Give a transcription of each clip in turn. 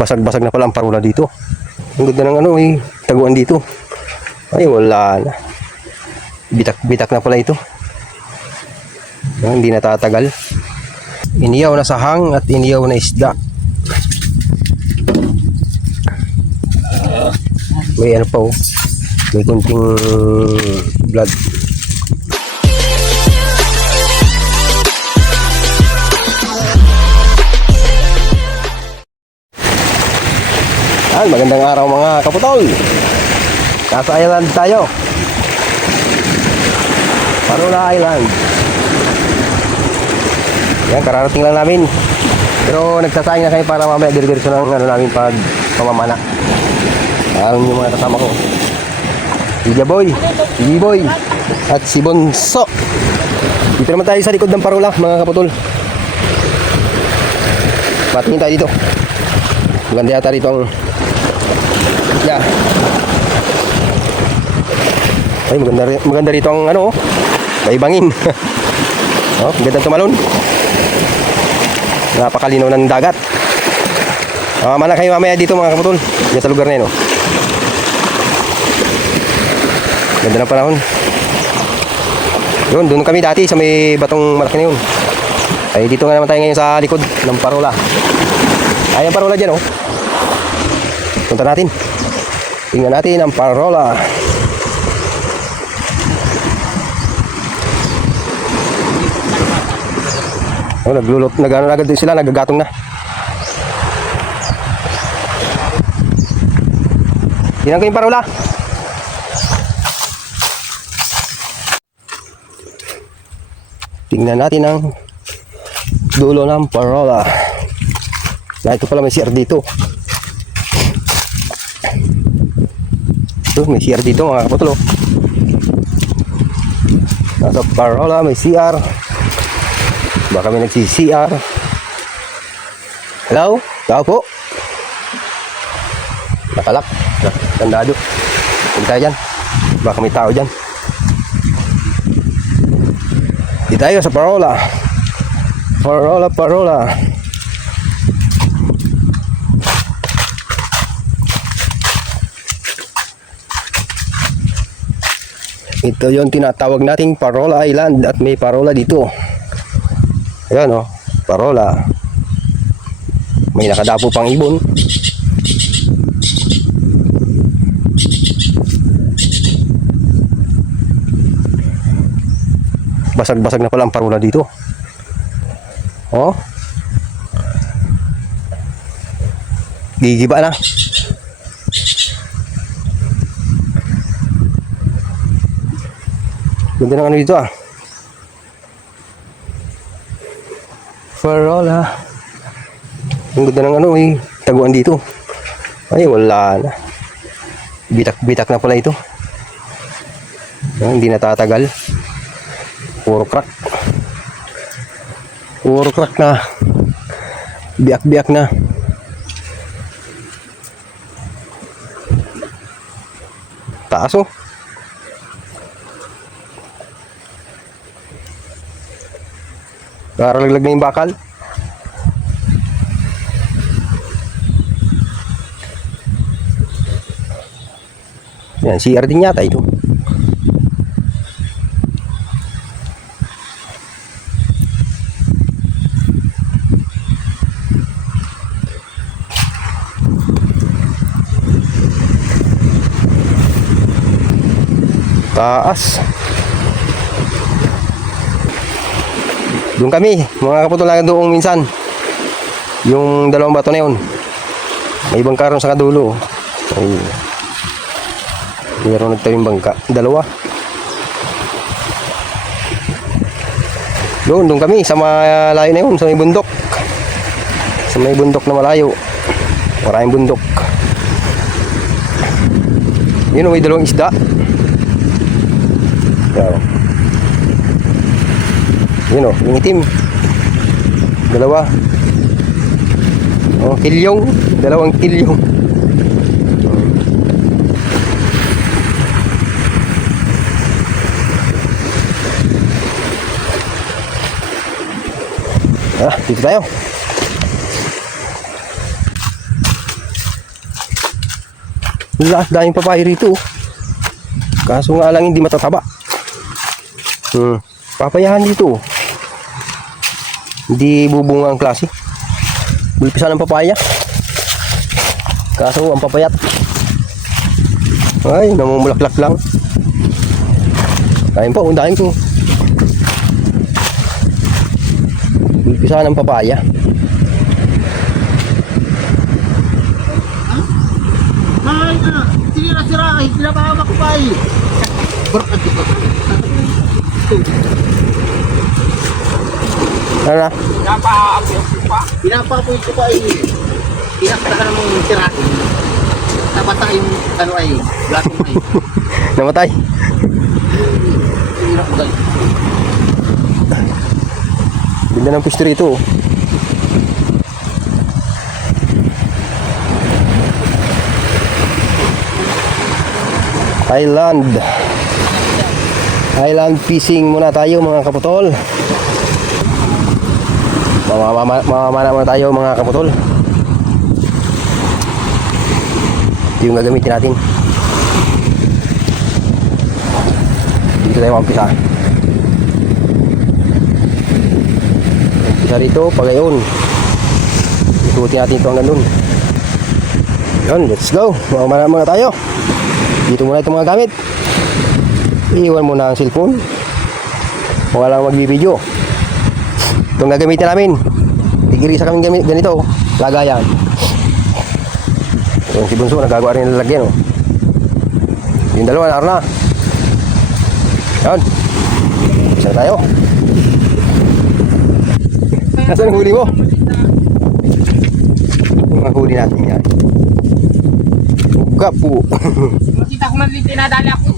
Basag-basag na pala ang parola dito. Ang ganda ng ano eh, taguan dito. Ay, wala na. Bitak-bitak na pala ito. Ah, hindi natatagal. Iniyaw na sahang at iniyaw na isda. May ano pa oh. May kunting blood. Yan, magandang araw mga kaputol. Nasa island tayo. Parola Island. Yan, kararating lang namin. Pero nagsasayang na kami para mamaya dire-diretso ng ano namin pag pamamana. Alam yung mga kasama ko. Si Jaboy, si Boy, at si Bonso. Dito naman tayo sa likod ng parola, mga kaputol. Patingin tayo dito. Maganda yata dito ang... Yeah. Ay, maganda, maganda rito ang ano, oh, kaibangin. oh, ganda tumalon. Napakalinaw ng dagat. Ah, mana kayo mamaya dito mga kaputol. Diyan sa lugar na yun, oh. Ganda ng panahon. Yun, doon kami dati sa may batong malaki na yun. Ay, dito nga naman tayo ngayon sa likod ng parola. Ay, ang parola dyan, oh. Punta natin. Tingnan natin ang parola. Oh, naglulot, nagano na agad sila, nagagatong na. Tingnan ko yung parola. Tingnan natin ang dulo ng parola. Na ito pala may CR dito. Ito, may CR dito mga kapatulo. Nasa parola may CR. Baka may nagsi-CR. Hello? Tao po? Nakalak. Tandado. Tayo dyan. Baka may tao dyan. Di tayo sa parola. Parola, parola. Ito yung tinatawag nating Parola Island at may parola dito. Ayan o, parola. May nakadapo pang ibon. Basag-basag na pala ang parola dito. Oh. Gigiba na. Ganda ng ano dito ah. Parola. Ang ganda ng ano eh. Taguan dito. Ay, wala na. Bitak-bitak na pala ito. Ah, hindi natatagal. Puro crack. Puro crack na. Biyak-biyak na. Taas oh. Karalaglag na yung bakal. Yan, CR din yata ito. Taas. Doon kami, mga kaputulagan doon minsan. Yung dalawang bato na yun. May bangka ron sa kadulo. Ay. Meron nagtawing bangka. Dalawa. Doon, doon kami sa malayo na yun, sa may bundok. Sa may bundok na malayo. Maraming bundok. Yun, may dalawang isda. Yan. Yun o, yung itim. Dalawa. Oh, kilyong. Dalawang kilyong. Ah, dito tayo. Wala, daming papaya rito. oh. Kaso nga lang hindi matataba. Hmm. Papayahan dito. Hindi bubunga ang klase. Bulpisa ng papaya. Kaso ang papayat. Ay, namumulaklak lang. Kain po, undahin ko. Bulpisa ng papaya. Ay, sira-sira ay, pinapahama ko pa ay. Ano na? Pinapaapoy pa? Pinapaapoy ko pa ay. Pinakta ka namang siratin. Tabata yung ano ay, latong ay. Namatay. Hirap gal. Ganda ng pwesto rito. oh. Island. Island fishing muna tayo mga kaputol. Mamamana muna tayo mga kaputol. Ito yung gagamitin natin. Dito tayo mampisa. Umpisa rito, pagayon. Ikutin natin ito hanggang dun. Yun, let's go. Mamamana muna tayo. Dito muna itong mga gamit. Iiwan muna ang cellphone. Kung walang magbibideo. Itong gagamitin namin. Tigirisa kami gamit ganito. Lagayan. Yung si Bunso, nagagawa rin ng lalagyan. Oh. Yung dalawa, naroon na. Yun. Isa tayo. Nasaan ang huli mo? Yung mga huli natin yan. Kapu. Makita ko man din tinadali ako.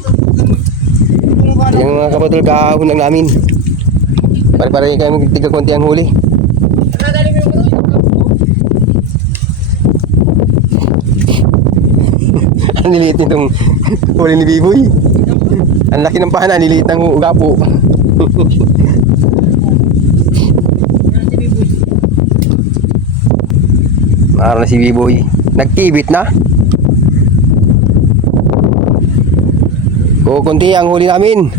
Yung mga kapatid, kahahon lang namin. Pare-pare kayo magtiga konti ang huli. Ang liliit nitong huli ni Biboy. Ang laki ng pahana, niliit ng ugapo. Mara na si Biboy. Nagtibit na. Kukunti ang huli namin.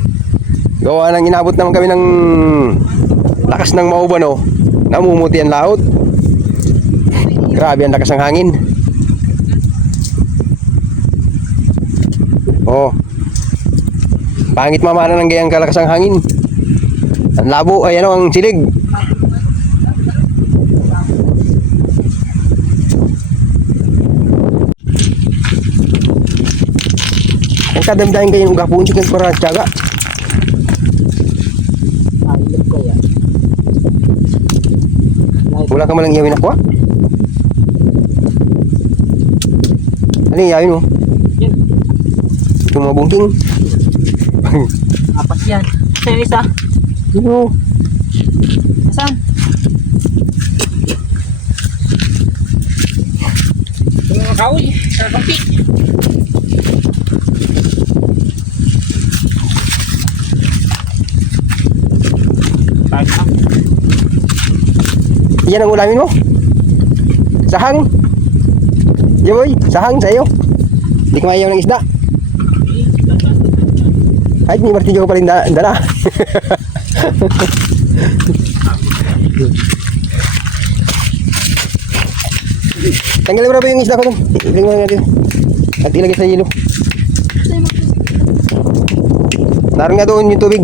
Gawa nang inabot naman kami ng lakas ng mauban oh. Namumuti ang laot. Grabe ang lakas ng hangin. Oh. Pangit mamana ng gayang kalakas ang hangin. Ang labo, ay ano, ang silig. Ang kadamdahin kayo ng gapon, chicken para tsaga. Ayop ko yan. Wala ka malang iyawin ako, ah. Ano yung iyawin mo? Yan. Yung mga bungking. Apat yan. Saan isa? Ano? Saan? Yung mga kahoy. Sa kampi. Tayo na. Yan ang ulamin mo? Sahang? Yaboy, sahang sa'yo. Hindi ka mayaw ng isda. Ay, ni Martillo ko pa rin da- dala. Tanggalin mo na ba yung isda ko dun? Ilagay mo natin. At ilagay sa hilo. Naroon nga doon yung tubig.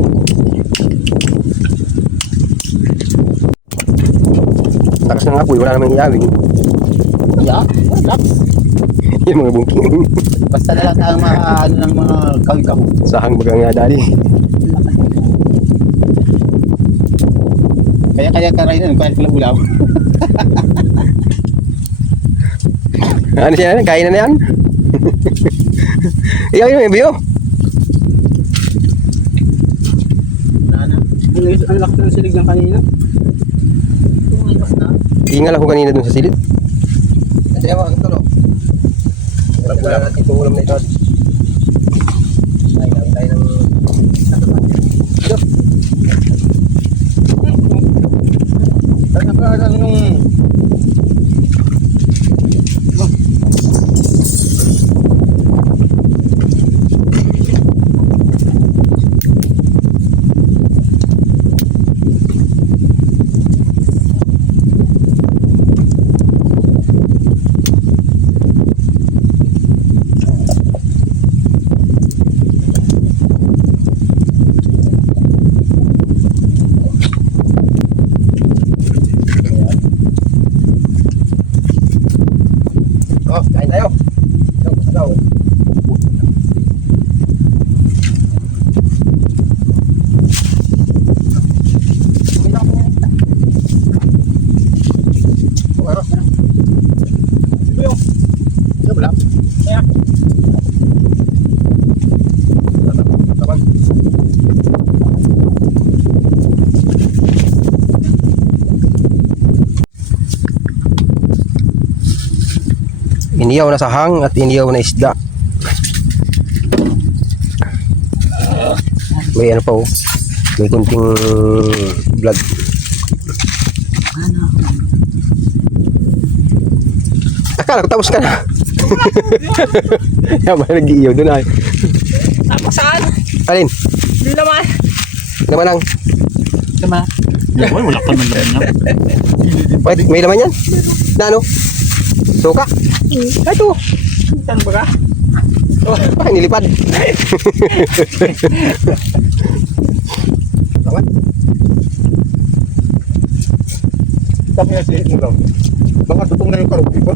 Ng apoy, wala namang iyawin. Yeah, wala. yung mga bungking. Basta na lang ang mga ano ng mga kahoy-kahoy. Sahang bagang nga dali. Kaya kaya karay na, kaya pala ulaw. Ano siya? Kain na yan? Iyawin mo yung biyo. Wala na. Ang laki ng silig ng kanina. Tingal ako kanina dun sa silid. Kasi ako, ito no. Natin itong ulam na ito. Iniyaw na sahang at iniyaw na isda. May ano pa oh. May kunting blood. Akala ko tapos ka na. Yan ba nag-iiyaw doon ay. Tapos saan? Alin? Hindi naman. Naman lang. Tama. Yan, wala pa naman yan. Wait, may laman yan? Na ano? Suka? Ito. Saan ba ka? Bakit nilipad? Sabi nga si lang. Baka tutong na yung karupi ko.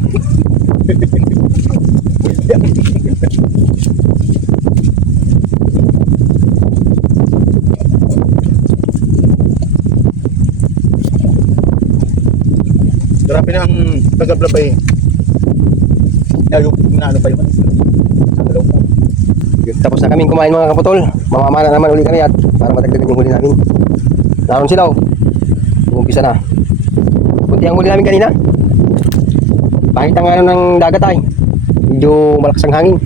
Grabe na ang tagablabay. Ayaw, inaano pa yun. Sa dalaw po. Tapos na kaming kumain mga kaputol. Mamamana naman uli kami at para matagdagan yung huli namin. Naroon sila oh. Umpisa na. Kunti ang huli namin kanina. Bakit ang ano ng dagat ay. Medyo malakas ang hangin.